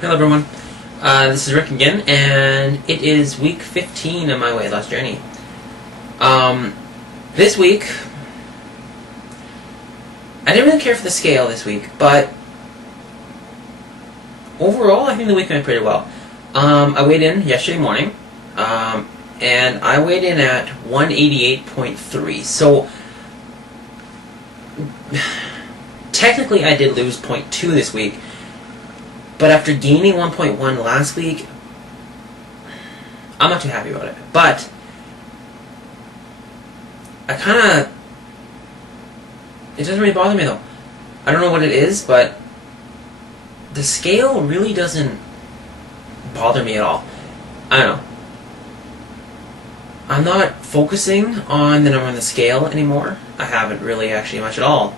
Hello everyone, this is Rick again, and it is week 15 of my weight loss journey. This week, I didn't really care for the scale this week, but overall I think the week went pretty well. I weighed in yesterday morning, and I weighed in at 188.3, so technically I did lose 0.2 this week. But after gaining 1.1 last week, I'm not too happy about it. But it doesn't really bother me though. I don't know what it is, but the scale really doesn't bother me at all. I don't know. I'm not focusing on the number on the scale anymore. I haven't really actually much at all.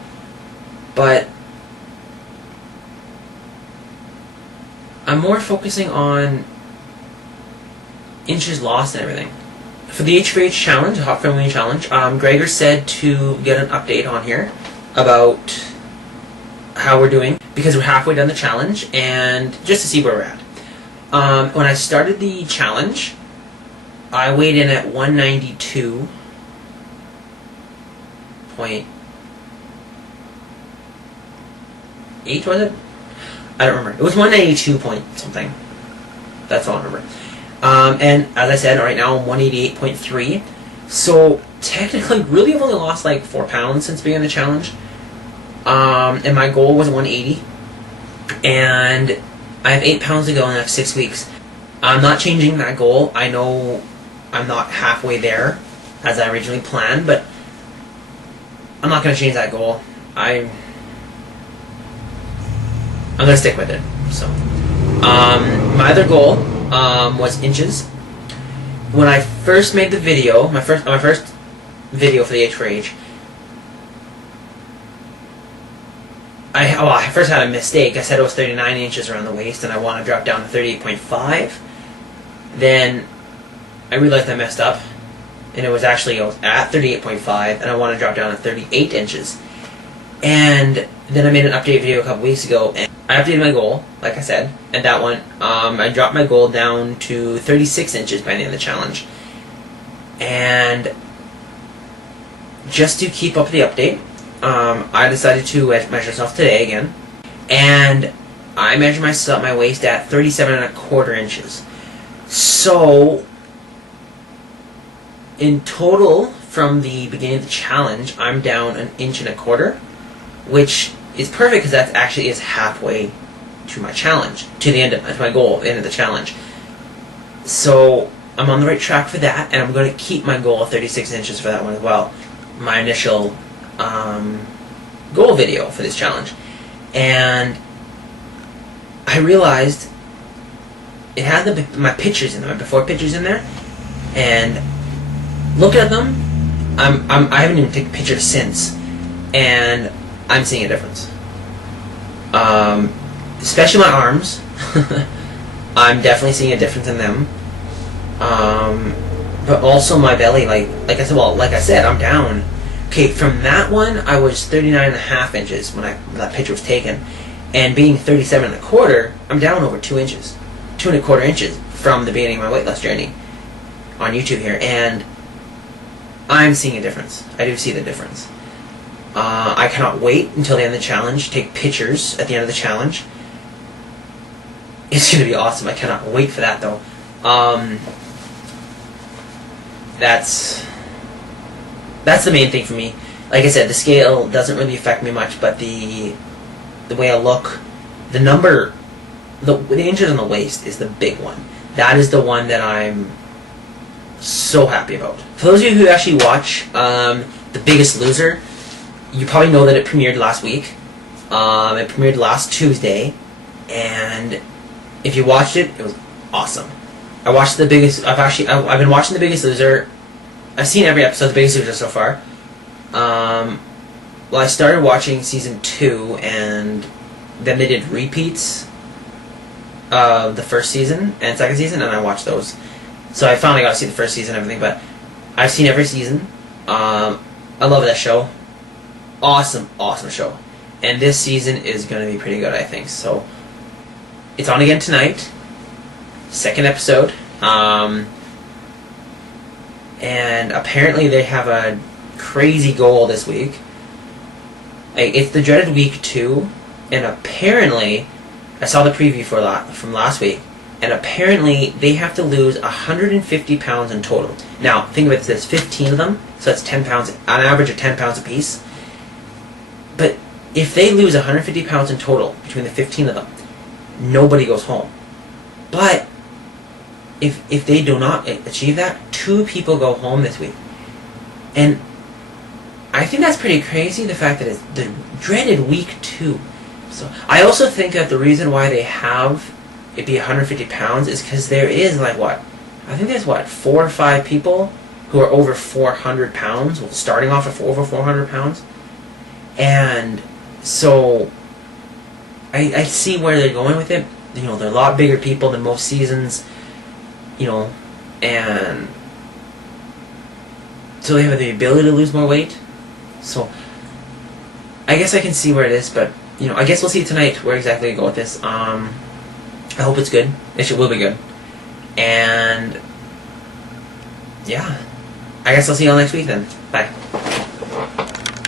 But I'm more focusing on inches lost and everything. For the H4H challenge, the Hot Family Challenge, Gregor said to get an update on here about how we're doing, because we're halfway done the challenge, and just to see where we're at. When I started the challenge, I weighed in at 192.8, was it? I don't remember. It was 192 point something. That's all I remember. And as I said, right now I'm 188.3. So technically, really, I've only lost like 4 pounds since beginning the challenge. And my goal was 180. And I have 8 pounds to go in the next 6 weeks. I'm not changing that goal. I know I'm not halfway there as I originally planned, but I'm not going to change that goal. I'm going to stick with it. So, my other goal was inches. When I first made the video, my first video for the H4H, I first had a mistake. I said it was 39 inches around the waist, and I want to drop down to 38.5. Then I realized I messed up, and it was at 38.5, and I want to drop down to 38 inches. And then I made an update video a couple weeks ago, and I updated my goal, like I said, and that one, I dropped my goal down to 36 inches by the end of the challenge. And just to keep up with the update, I decided to measure myself today again, and I measured my waist at 37.25 inches. So, in total, from the beginning of the challenge, I'm down 1.25 inches, which is perfect because that actually is halfway to my challenge, to the end of my goal, the end of the challenge. So I'm on the right track for that, and I'm going to keep my goal of 36 inches for that one as well. My initial goal video for this challenge, and I realized it had my pictures in there, my before pictures in there, and look at them. I haven't even taken pictures since, and I'm seeing a difference. Especially my arms. I'm definitely seeing a difference in them. But also my belly, like I said, I'm down. Okay, from that one, I was 39.5 inches when that picture was taken, and being 37.25, I'm down over 2 inches, 2.25 inches from the beginning of my weight loss journey on YouTube here, and I'm seeing a difference. I do see the difference. I cannot wait until the end of the challenge to take pictures at the end of the challenge. It's going to be awesome. I cannot wait for that, though. That's the main thing for me. Like I said, the scale doesn't really affect me much, but the way I look, the inches on the waist is the big one. That is the one that I'm so happy about. For those of you who actually watch The Biggest Loser, you probably know that it premiered last week. It premiered last Tuesday, and if you watched it, it was awesome. I've been watching The Biggest Loser. I've seen every episode of The Biggest Loser so far. Well, I started watching season 2, and then they did repeats of the first season and second season, and I watched those. So I finally got to see the first season and everything, but I've seen every season. I love that show. Awesome, awesome show. And this season is going to be pretty good, I think. So it's on again tonight. Second episode. And apparently they have a crazy goal this week. It's the dreaded week 2, and apparently, I saw the preview from last week, and apparently they have to lose 150 pounds in total. Now, think of it, there's 15 of them, so that's 10 pounds, on average of 10 pounds apiece. But if they lose 150 pounds in total between the 15 of them, nobody goes home. But if they do not achieve that, 2 people go home this week. And I think that's pretty crazy, the fact that it's the dreaded week 2. So I also think that the reason why they have it be 150 pounds is because there is I think there's 4 or 5 people who are over 400 pounds, starting off at over 400 pounds. And so I see where they're going with it. They're a lot bigger people than most seasons. And so they have the ability to lose more weight. So I guess I can see where it is, but I guess we'll see tonight where exactly we go with this. I hope it's good. It will be good. And yeah, I guess I'll see you all next week then. Bye.